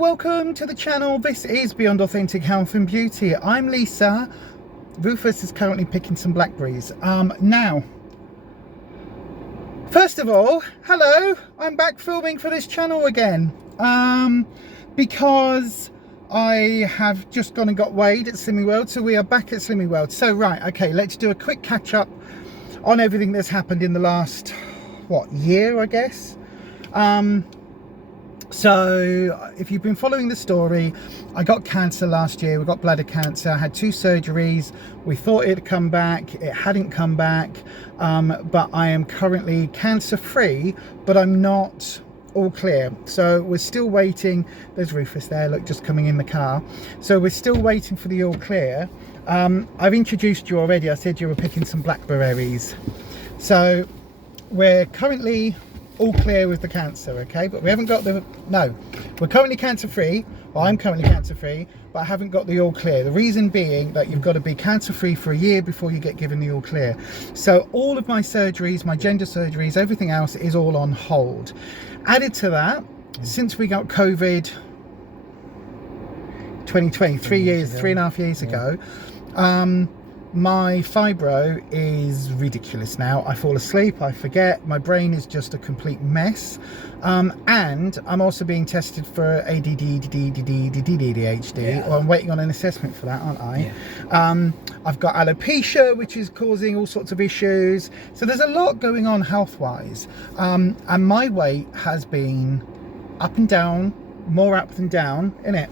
welcome to the channel. This is Beyond Authentic Health and Beauty. I'm Lisa. Rufus is currently picking some blackberries. Now, first of all, hello. I'm back filming for this channel again. Because I have just gone and got weighed at Slimming World, so we are back at Slimming World. So right, okay, let's do a quick catch up on everything that's happened in the last, year, I guess. So if you've been following the story, I got cancer last year. We got bladder cancer. I had 2 surgeries. We thought it'd come back. It hadn't come back. But I am currently cancer free, but I'm not all clear. So we're still waiting. There's Rufus there, look, just coming in the car. So we're still waiting for the all clear. I've introduced you already. I said you were picking some blackberries. So we're currently all clear with the cancer, okay, but we haven't got we're currently cancer free. Well, I'm currently cancer free, but I haven't got the all clear. The reason being that you've got to be cancer free for a year before you get given the all clear. So all of my surgeries, my gender surgeries, everything else is all on hold. Added to that, since we got COVID 2020, 3.5 years ago, my fibro is ridiculous now. I fall asleep, I forget, my brain is just a complete mess. And I'm also being tested for ADHD, or I'm waiting on an assessment for that, aren't I? Yeah. I've got alopecia, which is causing all sorts of issues. So there's a lot going on health-wise. And my weight has been up and down, more up than down, innit?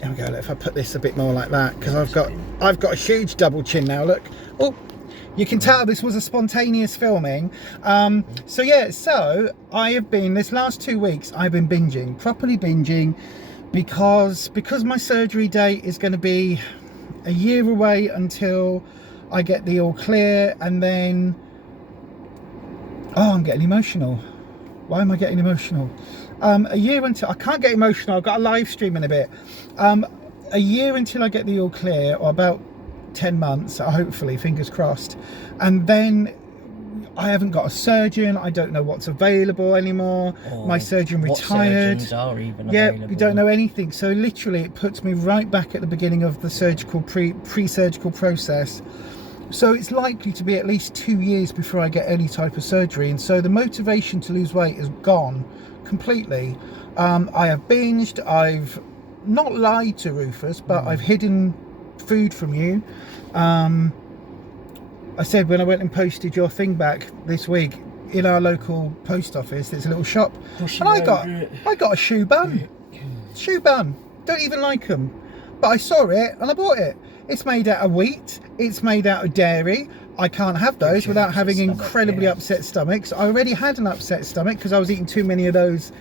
Here we go. If I put this a bit more like that, because I've got a huge double chin now. Look, oh, you can tell this was a spontaneous filming. So yeah, so I have been, this last 2 weeks I've been binging, properly binging, because my surgery date is going to be a year away until I get the all clear. And then, oh, I'm getting emotional. Why am I getting emotional? A year until, I can't get emotional, I've got a live stream in a bit. A year until I get the all clear, or about 10 months, hopefully, fingers crossed. And then I haven't got a surgeon, I don't know what's available anymore. My surgeon retired. What surgeons are even available. We don't know anything. So literally it puts me right back at the beginning of the surgical, pre-surgical process. So it's likely to be at least 2 years before I get any type of surgery. And so the motivation to lose weight is gone completely. I have binged, I've not lied to Rufus, but I've hidden food from you. I said when I went and posted your thing back this week, in our local post office there's a little shop, and I got a shoe bun. Don't even like them, but I saw it and I bought it. It's made out of wheat, it's made out of dairy. I can't have those without having incredibly upset stomachs. I already had an upset stomach because I was eating too many of those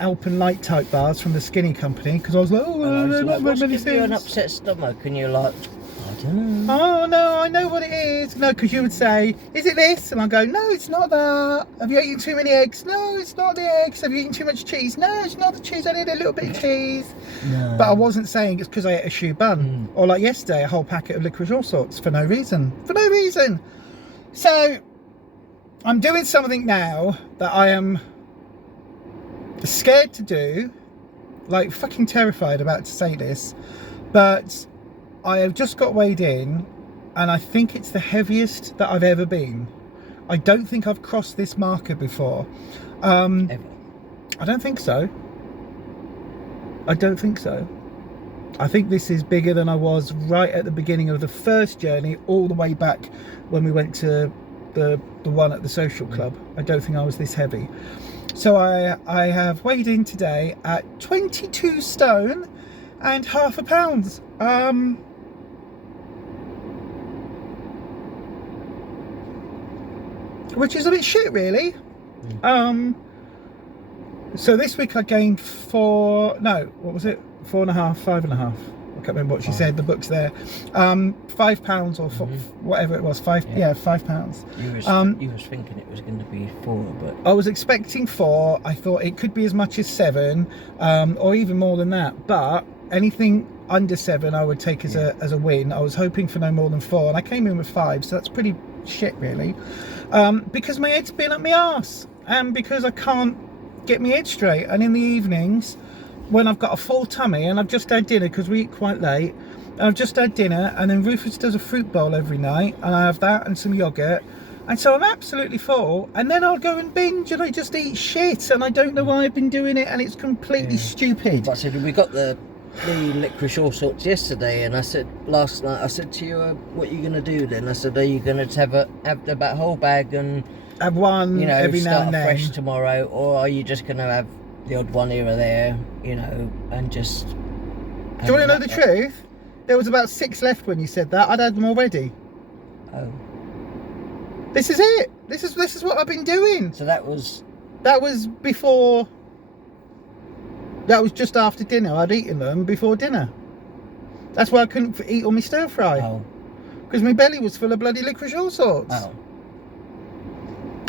Alpen Light type bars from the Skinny Company, because I was like, oh, they're not very many things. An upset stomach, and you're like, I don't know. Oh no, I know what it is. No, because you would say, is it this? And I go, no, it's not that. Have you eaten too many eggs? No, it's not the eggs. Have you eaten too much cheese? No, it's not the cheese. I need a little bit of cheese. No. But I wasn't saying it's because I ate a shoe bun. Or like yesterday, a whole packet of licorice all sorts for no reason. For no reason. So I'm doing something now that I am scared to do, like fucking terrified about to say this, but I have just got weighed in, and I think it's the heaviest that I've ever been. I don't think I've crossed this marker before. I don't think so. I don't think so. I think this is bigger than I was right at the beginning of the first journey, all the way back when we went to the one at the social club. I don't think I was this heavy. So I have weighed in today at 22 stone and half a pound. Which is a bit shit, really. So this week I gained 4.5, 5.5. I can't remember what she said, the book's there. 5 pounds or whatever it was, 5 pounds. You was thinking it was going to be 4, but I was expecting 4. I thought it could be as much as 7, or even more than that. But anything under 7 I would take as a win. I was hoping for no more than 4, and I came in with 5, so that's pretty shit, really. Because my head's been up my arse, and because I can't get my head straight, and in the evenings when I've got a full tummy and I've just had dinner, because we eat quite late, and I've just had dinner, and then Rufus does a fruit bowl every night, and I have that and some yogurt, and so I'm absolutely full, and then I'll go and binge and I just eat shit, and I don't know why I've been doing it, and it's completely stupid. But I said, we got the licorice all sorts yesterday, and I said last night, I said to you, what are you going to do then? I said, are you going to have the whole bag and have one, you know, every now start and then fresh tomorrow, or are you just going to have the odd one here or there, you know, and just... Do you want to know the truth? There was about 6 left when you said that. I'd had them already. Oh. This is it. This is what I've been doing. So that was before. That was just after dinner. I'd eaten them before dinner. That's why I couldn't eat all my stir fry. Oh. Because my belly was full of bloody licorice all sorts. Oh.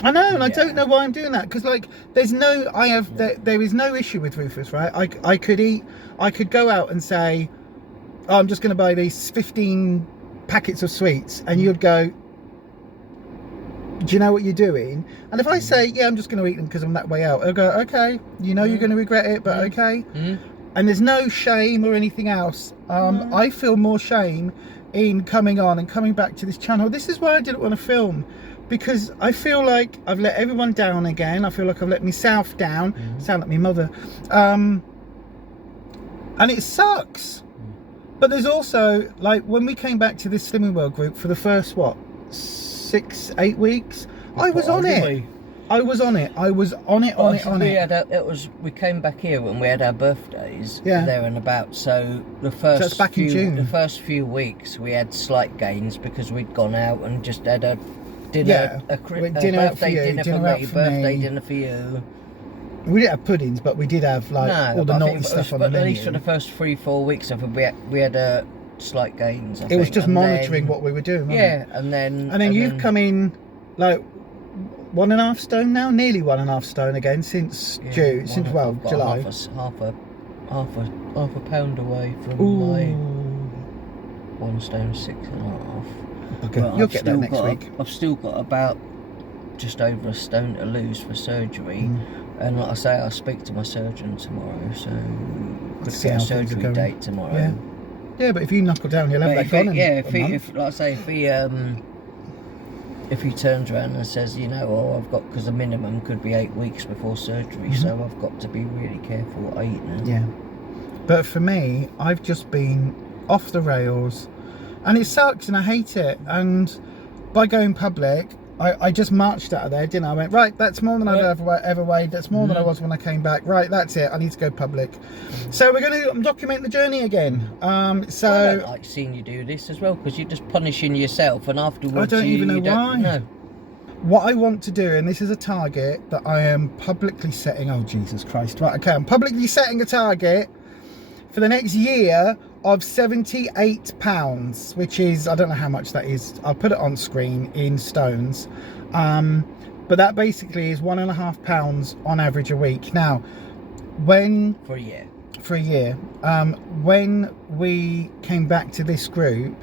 I know, and I don't know why I'm doing that. Because like, there's no, there is no issue with Rufus, right? I could go out and say, oh, I'm just going to buy these 15 packets of sweets, and you'd go, do you know what you're doing? And if I say, yeah, I'm just going to eat them because I'm that way out, I'll go, okay, you know you're going to regret it, but okay. And there's no shame or anything else. I feel more shame in coming on and coming back to this channel. This is why I didn't want to film, because I feel like I've let everyone down again. I feel like I've let myself down. Sound like my mother. And it sucks. But there's also, like, when we came back to this Slimming World group for the first, what, 6-8 weeks, I was on it. I was on it. I was on it. We came back here when we had our birthdays. Yeah. There and about. So the first that's back in June. The first few weeks we had slight gains because we'd gone out and just had a dinner, a birthday dinner for me, birthday dinner for you. We didn't have puddings, but we did have like all the naughty stuff on the menu. At least for the first 3-4 weeks of it, we had a slight gains. It was just monitoring what we were doing. Yeah, and then you've come in like 1.5 stone now, nearly 1.5 stone again since June, since July. Half a pound away from my 1 stone 6.5. Okay, well, you'll get that next week. I've still got about just over a stone to lose for surgery. And like I say, I'll speak to my surgeon tomorrow, so could get a surgery date tomorrow. Yeah, but if you knuckle down, you'll have that gone. If he turns around and says, you know, I've got, because the minimum could be 8 weeks before surgery, so I've got to be really careful what I eat now. Yeah, but for me, I've just been off the rails, and it sucks, and I hate it. And by going public, I just marched out of there, didn't I? I went, right, that's more than I've ever weighed. That's more than I was when I came back. Right, that's it. I need to go public. So we're going to document the journey again. I don't like seeing you do this as well, because you're just punishing yourself, and afterwards I don't even know why. What I want to do, and this is a target that I am publicly setting. Oh, Jesus Christ. Right, okay, I'm publicly setting a target for the next year of £78, which is, I don't know how much that is. I'll put it on screen in stones. But that basically is £1.5 on average a week. Now, for a year, when we came back to this group,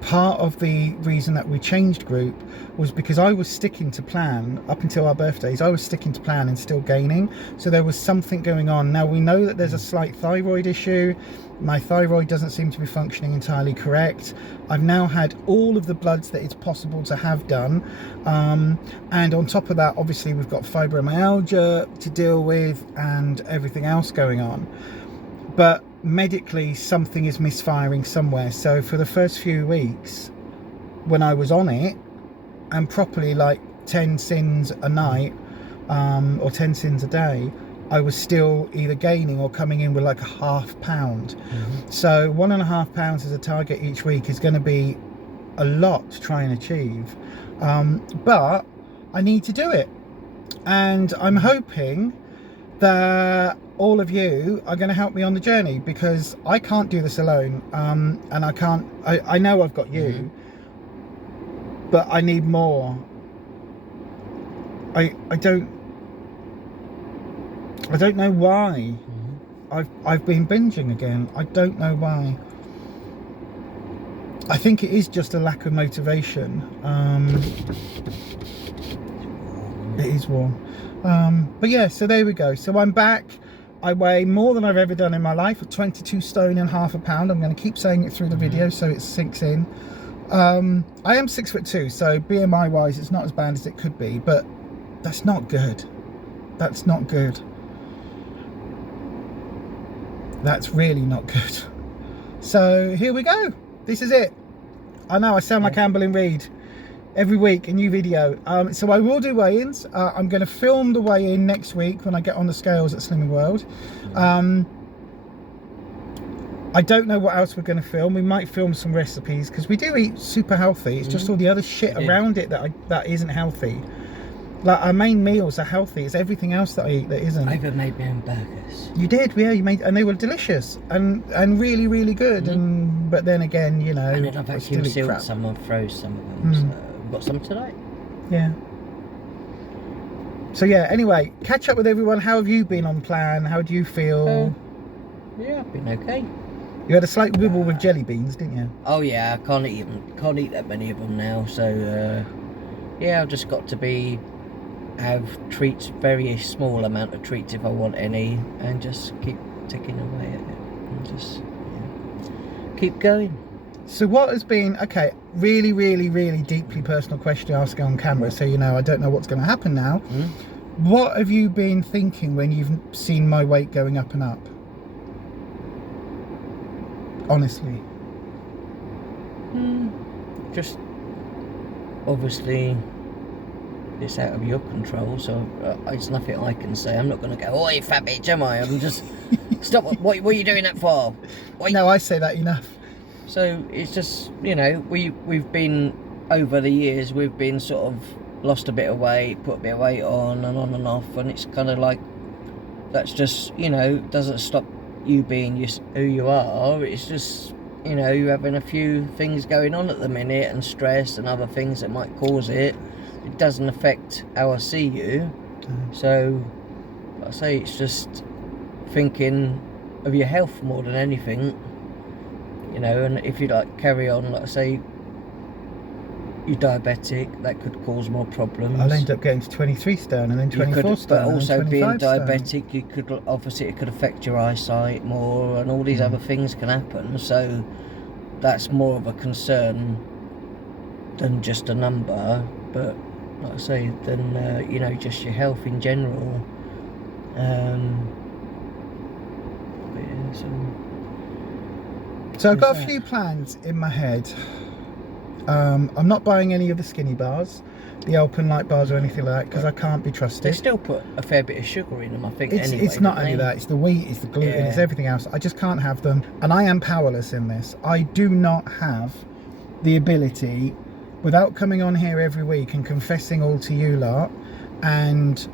part of the reason that we changed group was because I was sticking to plan up until our birthdays. I was sticking to plan and still gaining, so there was something going on. Now we know that there's a slight thyroid issue. My thyroid doesn't seem to be functioning entirely correct. I've now had all of the bloods that it's possible to have done, and on top of that, obviously we've got fibromyalgia to deal with and everything else going on. But medically something is misfiring somewhere. So for the first few weeks when I was on it and properly, like 10 sins a night, or 10 sins a day, I was still either gaining or coming in with like a £0.5 pound. So £1.5 as a target each week is going to be a lot to try and achieve, but I need to do it, and I'm hoping that all of you are going to help me on the journey, because I can't do this alone, and I know I've got you, but I need more. I don't know why I've been binging again. I don't know why. I think it is just a lack of motivation. It is warm. But yeah, so there we go. So I'm back. I weigh more than I've ever done in my life, 22 stone and half a pound. I'm going to keep saying it through the video so it sinks in. I am 6'2", so BMI wise it's not as bad as it could be, but that's not good. That's not good. That's really not good. So here we go. This is it. I know I sound like Amberlyn Reid every week, a new video. So I will do weigh-ins. I'm going to film the weigh-in next week when I get on the scales at Slimming World. I don't know what else we're going to film. We might film some recipes because we do eat super healthy. It's just all the other shit around it that isn't healthy. Like our main meals are healthy. It's everything else that I eat that isn't. I even made my own burgers. You did, yeah. You made, and they were delicious and really, really good. And but then again, you know, and then I've vacuum sealed some and froze some of them. So I've got some tonight. Yeah. So yeah. Anyway, catch up with everyone. How have you been on plan? How do you feel? Yeah, I've been okay. You had a slight wibble with jelly beans, didn't you? Oh yeah, I can't eat that many of them now. So yeah, I've just got to have treats, very small amount of treats if I want any, and just keep ticking away at it and just keep going. So what has been, okay, really, really, really deeply personal question asking on camera, so you know I don't know what's going to happen now. What have you been thinking when you've seen my weight going up and up? Honestly. Just obviously it's out of your control, so it's nothing I can say. I'm not going to go, "Oi, fat bitch," am I? I'm just stop. What are you doing that for? No, I say that enough. So it's just, you know, we've been over the years, we've been sort of lost a bit of weight, put a bit of weight on and off, and it's kind of like that's just, you know, doesn't stop you being who you are. It's just, you know, you're having a few things going on at the minute and stress and other things that might cause it. It doesn't affect how I see you. So like I say, it's just thinking of your health more than anything, you know. And if you like carry on, like I say, you're diabetic, that could cause more problems. I'll end up getting to 23 stone and then 24 stone. But also being diabetic, stone. you could obviously, it could affect your eyesight more, and all these other things can happen. So that's more of a concern than just a number. But like I say, then you know, just your health in general. But yeah, so I've got a few plans in my head. I'm not buying any of the skinny bars, the Alpenlight bars or anything like that, because I can't be trusted. They still put a fair bit of sugar in them, I think. It's not only that, it's the wheat, it's the gluten, it's everything else. I just can't have them, and I am powerless in this. I do not have the ability, without coming on here every week and confessing all to you lot, and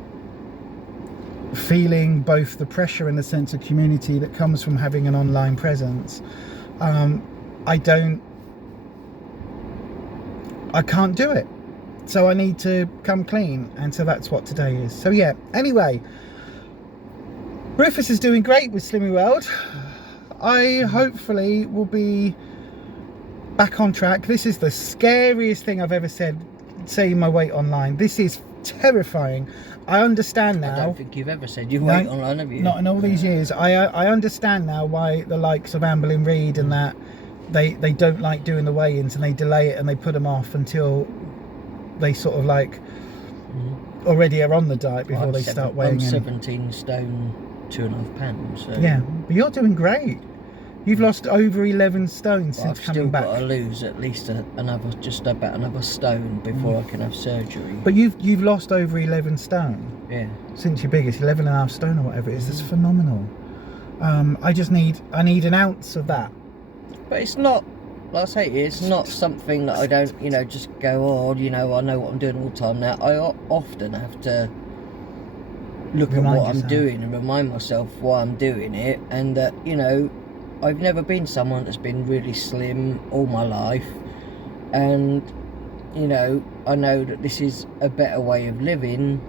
feeling both the pressure and the sense of community that comes from having an online presence. I can't do it, so I need to come clean, and so that's what today is. So yeah, anyway, Rufus is doing great with Slimming World. I hopefully will be back on track. This is the scariest thing I've ever said, saying my weight online. This is terrifying. I understand now. I don't think you've ever said your weight online, have you? Not in all these years. I understand now why the likes of Amberlyn Reid and that they don't like doing the weigh-ins, and they delay it and they put them off until they sort of like already are on the diet before they start weighing in. I'm 17 stone 2.5 pounds. So. Yeah, but you're doing great. You've lost over 11 stone since coming back. I've still got to lose at least just about another stone before I can have surgery. But you've lost over 11 stone. Yeah. Since your biggest, 11.5 stone or whatever it is. That's phenomenal. I need an ounce of that. But it's not, like I say, it's not something that I don't, you know, just go, oh, you know, I know what I'm doing all the time now. I often have to look at what I'm doing and remind myself why I'm doing it, and that, you know, I've never been someone that's been really slim all my life, and, you know, I know that this is a better way of living,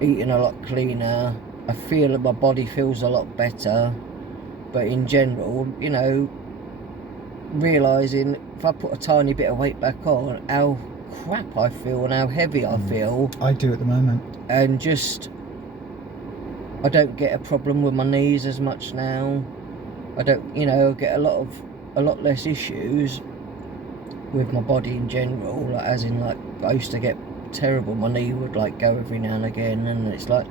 eating a lot cleaner. I feel that my body feels a lot better, but in general, you know, realising if I put a tiny bit of weight back on, how crap I feel and how heavy I feel. I do at the moment. And just I don't get a problem with my knees as much now. I don't, you know, get a lot less issues with my body in general. Like, as in, like, I used to get terrible. My knee would like go every now and again, and it's like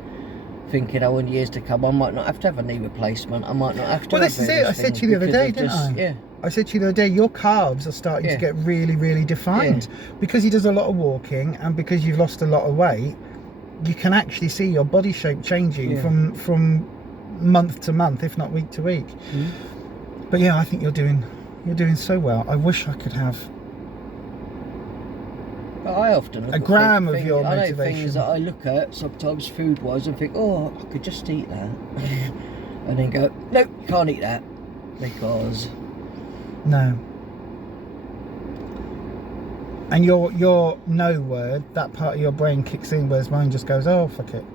thinking, oh, in years to come, I might not have to have a knee replacement. I might not have to. Well, this is it. I said to you the other day, didn't I? Yeah. I said to you the other day, your calves are starting to get really, really defined because he does a lot of walking, and because you've lost a lot of weight. You can actually see your body shape changing from month to month, if not week to week. But yeah, I think you're doing so well. I wish I could have I often look a gram of your motivation. I know things that I look at sometimes food-wise and think, oh, I could just eat that, and then go, nope, can't eat that because no. And your no word, that part of your brain kicks in, whereas mine just goes, oh, fuck it.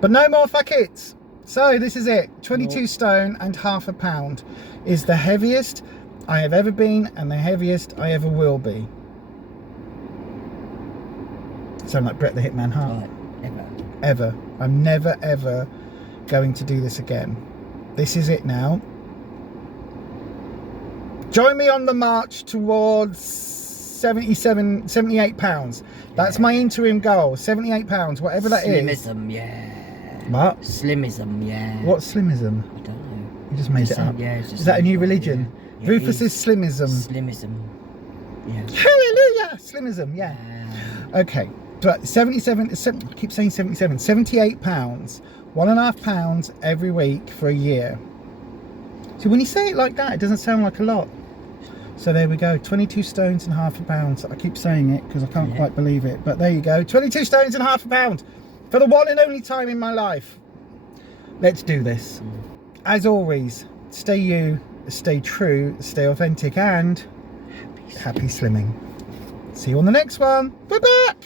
But no more fuck it. So this is it. 22 stone and half a pound is the heaviest I have ever been and the heaviest I ever will be. Sound like Brett the Hitman Hart. Ever. I'm never ever going to do this again. This is it now. Join me on the march towards 78 pounds. That's my interim goal. 78 pounds, whatever that is. Slimism, yeah. What? Slimism, yeah. What's slimism? I don't know. You just made it up. Yeah, is that a new religion? Yeah, Rufus is slimism. Slimism. Yeah. Hallelujah! Slimism, yeah. Okay, but 77, I keep saying 77, 78 pounds, £1.5 every week for a year. So when you say it like that, it doesn't sound like a lot. So there we go, 22 stones and half a pound. I keep saying it because I can't quite believe it, but there you go, 22 stones and half a pound for the one and only time in my life. Let's do this. As always, stay you, stay true, stay authentic, and happy slimming. See you on the next one. We're back.